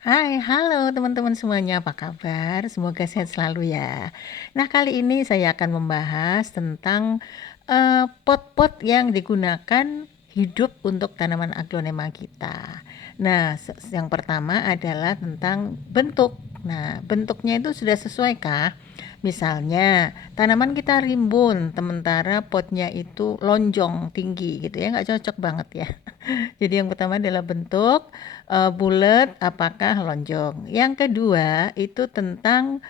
Hai, halo teman-teman semuanya, apa kabar? Semoga sehat selalu ya. Nah, kali ini saya akan membahas tentang pot-pot yang digunakan hidup untuk tanaman aglonema kita. Nah, yang pertama adalah tentang bentuk. Nah, bentuknya itu sudah sesuai kah? Misalnya, tanaman kita rimbun, sementara potnya itu lonjong tinggi gitu ya, nggak cocok banget ya. Jadi yang pertama adalah bentuk bulat, apakah lonjong. Yang kedua itu tentang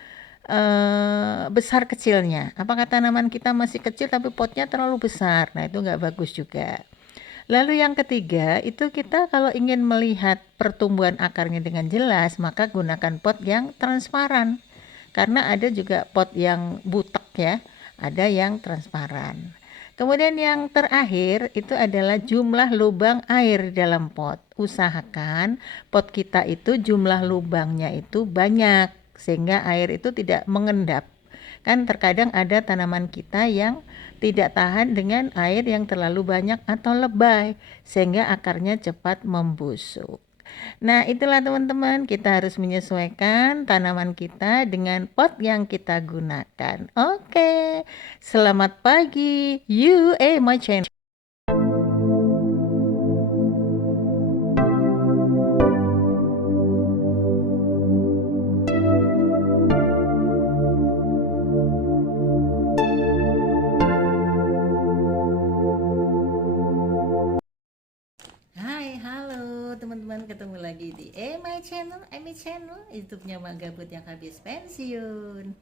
besar kecilnya. Apakah tanaman kita masih kecil tapi potnya terlalu besar? Nah itu nggak bagus juga. Lalu yang ketiga itu kita kalau ingin melihat pertumbuhan akarnya dengan jelas maka gunakan pot yang transparan. Karena ada juga pot yang butek ya, ada yang transparan. Kemudian yang terakhir itu adalah jumlah lubang air dalam pot. Usahakan pot kita itu jumlah lubangnya itu banyak sehingga air itu tidak mengendap. Kan terkadang ada tanaman kita yang tidak tahan dengan air yang terlalu banyak atau lebay sehingga akarnya cepat membusuk. Nah, itulah teman-teman, kita harus menyesuaikan tanaman kita dengan pot yang kita gunakan. Oke, selamat pagi. You, my channel. Hai, halo teman-teman, ketemu lagi di my channel, my channel, YouTube-nya Mak Gabut yang habis pensiun.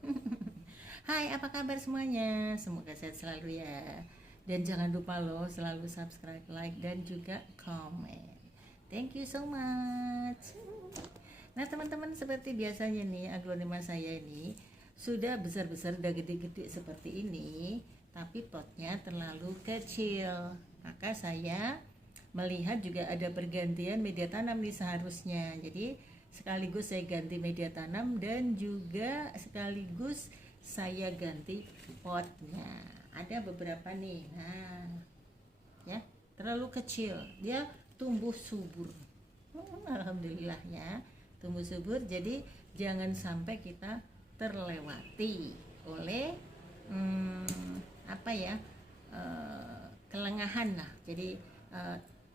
Hai, apa kabar semuanya? Semoga sehat selalu ya. Dan jangan lupa loh selalu subscribe, like, dan juga komen. Thank you so much. Nah teman-teman, seperti biasanya nih aglonema saya ini sudah besar-besar, udah gede-gede seperti ini, tapi potnya terlalu kecil. Maka saya melihat juga ada pergantian media tanam nih seharusnya. Jadi sekaligus saya ganti media tanam dan juga sekaligus saya ganti potnya. Ada beberapa nih. Nah, ya, terlalu kecil. Dia tumbuh subur. Alhamdulillah ya, tumbuh subur. Jadi jangan sampai kita terlewati oleh apa ya, kelengahan lah. Jadi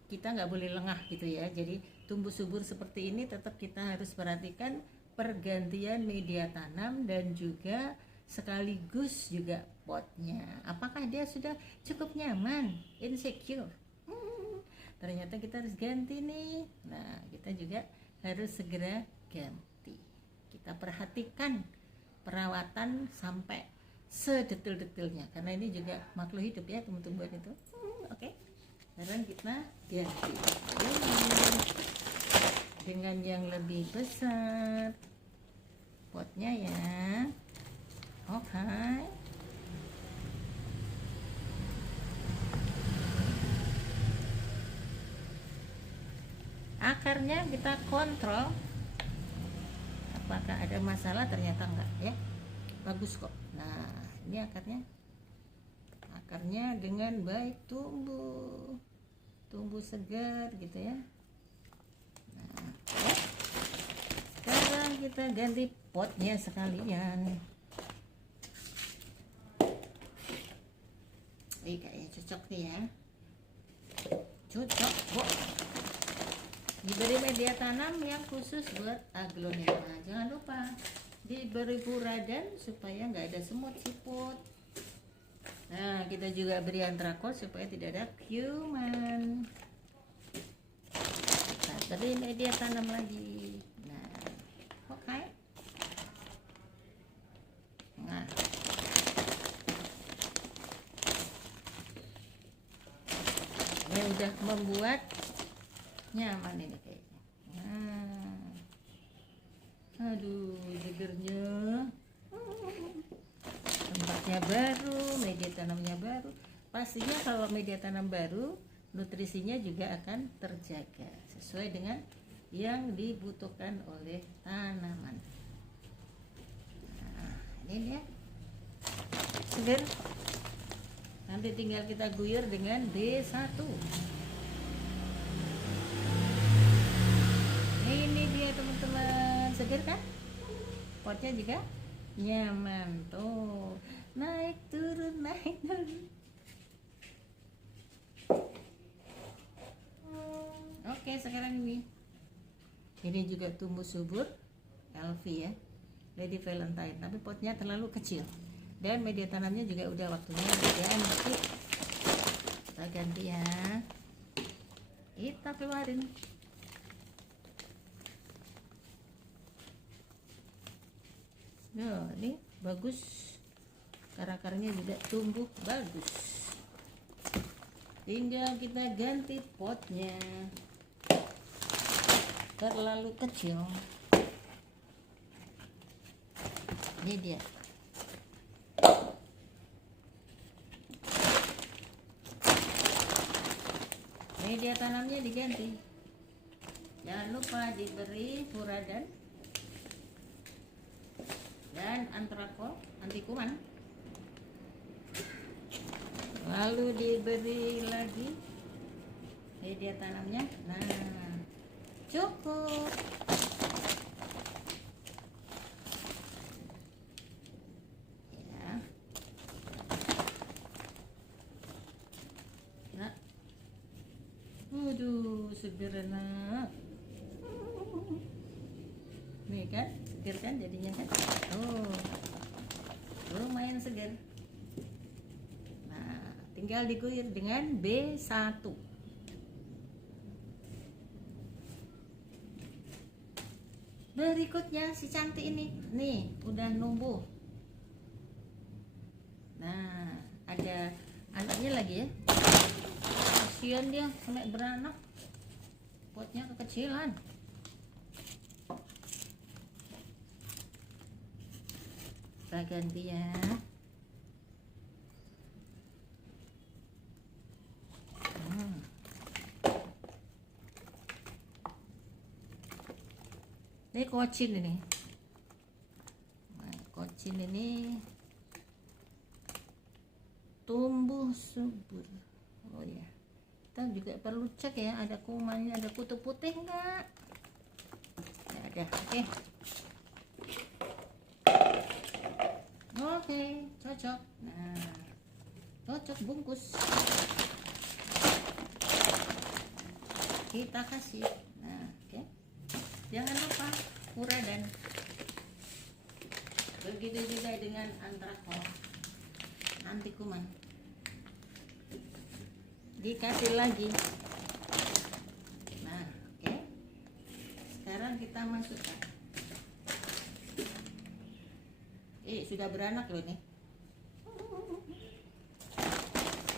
kita nggak boleh lengah gitu ya. Jadi tumbuh subur seperti ini tetap kita harus perhatikan pergantian media tanam dan juga sekaligus juga potnya. Apakah dia sudah cukup nyaman, insecure? Ternyata kita harus ganti nih. Nah, kita juga harus segera ganti. Kita perhatikan perawatan sampai sedetil-detilnya karena ini juga makhluk hidup ya, tumbuh-tumbuhan itu. Oke. Sekarang kita ganti dengan yang lebih besar potnya ya. Oke. Akarnya kita kontrol apakah ada masalah, ternyata enggak ya, bagus kok. Nah ini akarnya dengan baik tumbuh segar gitu ya. Nah, ya. Sekarang kita ganti potnya sekalian. Ini kayaknya cocok nih ya, cocok kok. Diberi media tanam yang khusus buat aglonema. Jangan lupa diberi buradan supaya nggak ada semut siput. Nah, kita juga beri antrakot supaya tidak ada kuman. Nah, beri media tanam lagi. Nah, oke. Nah, ini udah membuat nyaman ini kayaknya. Nah, aduh, jegernya. Tempatnya baru, media tanamnya baru. Pastinya kalau media tanam baru, nutrisinya juga akan terjaga sesuai dengan yang dibutuhkan oleh tanaman. Nah, ini dia segar. Nanti tinggal kita guyur dengan B1. Ini dia teman-teman, seger kan? Potnya juga nyaman tuh, naik turun naik turun. Oke, sekarang ini juga tumbuh subur LV ya, Lady Valentine, tapi potnya terlalu kecil dan media tanamnya juga udah waktunya diganti. Kita ganti ya, kita keluarin. Nah, ini bagus, akar-akarnya juga tumbuh bagus. Tinggal kita ganti potnya, terlalu kecil. Ini dia. Media tanamnya diganti. Jangan lupa diberi furadan dan antrakol anti kuman. Lalu diberi lagi media tanamnya. Nah, cukup. Ya. Nah. Waduh, sederhana. Nih kan, seger kan jadinya kan? Oh, lumayan seger. Nah, tinggal diguyur dengan B1. Berikutnya si cantik ini, nih udah numbuh. Nah, ada anaknya lagi ya. Kasian dia sampai beranak, potnya kekecilan. Kita ganti ya. Ini kocin ini. Nah, kocin ini tumbuh subur. Oh ya, kita juga perlu cek ya, ada kumannya, ada kutu putih enggak? Ya ada. Oke, cocok. Nah, cocok bungkus. Kita kasih. Nah, oke. Jangan lupa furadan. Begitu juga dengan antrakol anti kuman. Dikasih lagi. Nah, oke. Sekarang kita masukkan. Sudah beranak loh nih.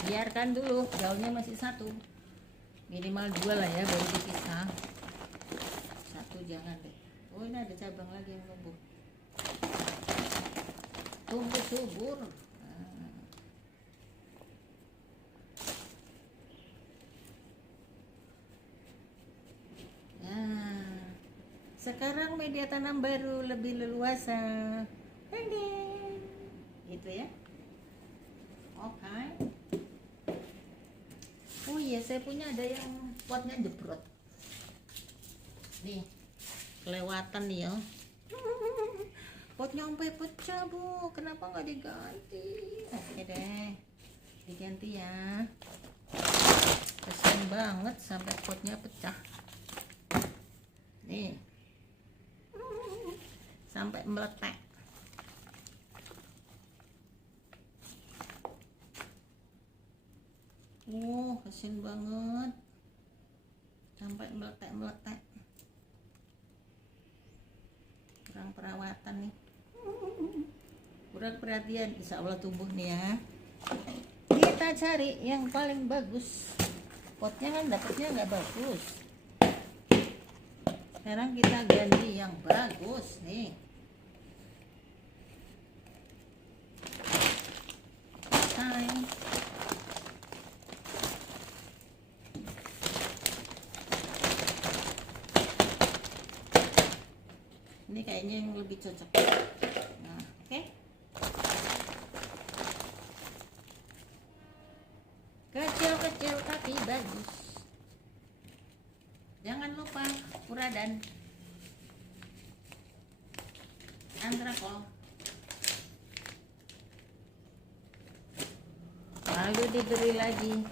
Biarkan dulu, daunnya masih satu. Minimal 2 lah ya, baru dipisah. Satu jangan deh. Oh, ini ada cabang lagi yang tumbuh. Tumbuh subur. Nah, sekarang media tanam baru lebih leluasa. Gitu ya. Oke. Oh iya, saya punya ada yang potnya jebrot. Nih, kelewatan nih ya. Potnya sampai pecah bu, kenapa nggak diganti? Oke deh, diganti ya. Kasian banget sampai potnya pecah. Nih, sampai meletak. Kasian banget sampai meletak. Kurang perawatan nih, kurang perhatian. Insya Allah tumbuh nih ya. Kita cari yang paling bagus. Potnya kan dapetnya nggak bagus. Sekarang kita ganti yang bagus nih. Ini kayaknya yang lebih cocok. Nah, oke. Kecil-kecil tapi bagus. Jangan lupa furadan. antrakol, lalu diberi lagi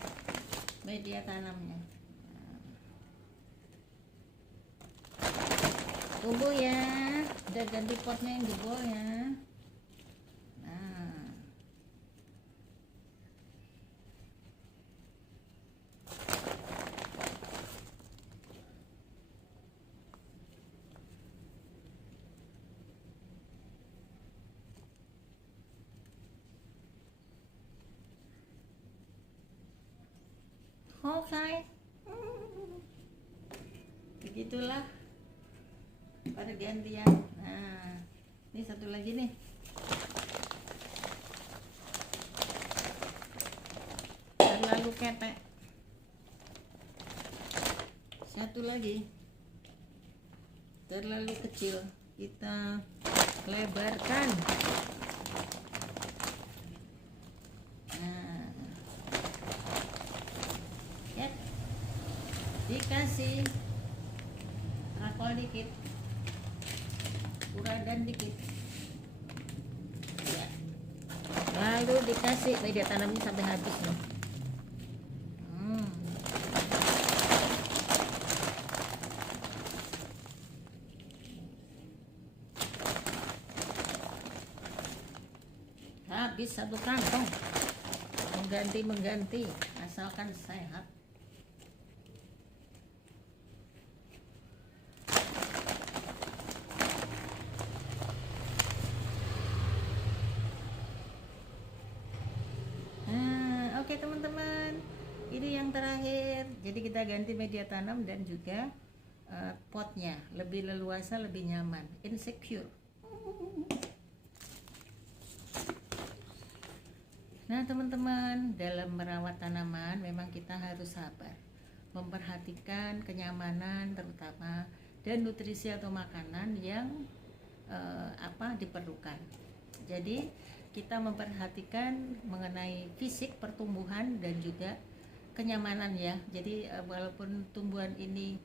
media tanamnya. Tunggu ya, udah ganti potnya yang jebol ya. Nah, oke, begitulah pada gantian. Nah, ini satu lagi nih. Terlalu ketek. Satu lagi. Terlalu kecil. Kita lebarkan. Nah, ya. Dikasih rakol dikit. Uradan dikit ya. Lalu dikasih media tanamnya sampai habis loh. Habis satu kantong, mengganti asalkan sehat. Oke teman-teman, ini yang terakhir. Jadi kita ganti media tanam dan juga potnya, lebih leluasa, lebih nyaman, insecure. Nah teman-teman, dalam merawat tanaman memang kita harus sabar, memperhatikan kenyamanan terutama dan nutrisi atau makanan yang diperlukan. Jadi kita memperhatikan mengenai fisik pertumbuhan dan juga kenyamanan ya. Jadi walaupun tumbuhan ini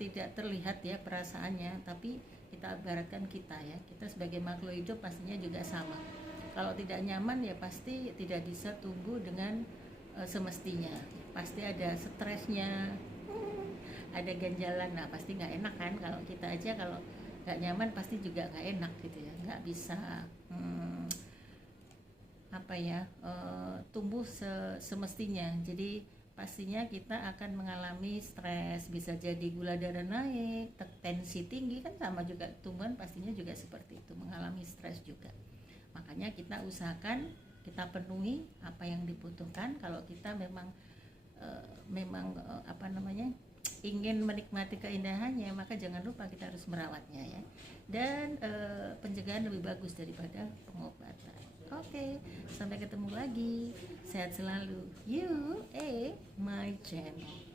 tidak terlihat ya perasaannya, tapi kita ibaratkan kita sebagai makhluk hidup pastinya juga sama. Kalau tidak nyaman ya pasti tidak bisa tumbuh dengan semestinya. Pasti ada stresnya, ada ganjalan. Nah pasti nggak enak kan, kalau kita aja kalau nggak nyaman pasti juga nggak enak gitu ya, nggak bisa tumbuh semestinya. Jadi pastinya kita akan mengalami stres, bisa jadi gula darah naik, tensi tinggi, kan sama juga tumbuhan pastinya juga seperti itu, mengalami stres juga. Makanya kita usahakan kita penuhi apa yang dibutuhkan. Kalau kita memang ingin menikmati keindahannya, maka jangan lupa kita harus merawatnya ya. Dan pencegahan lebih bagus daripada pengobatan. Oke, sampai ketemu lagi. Sehat selalu. You, my channel.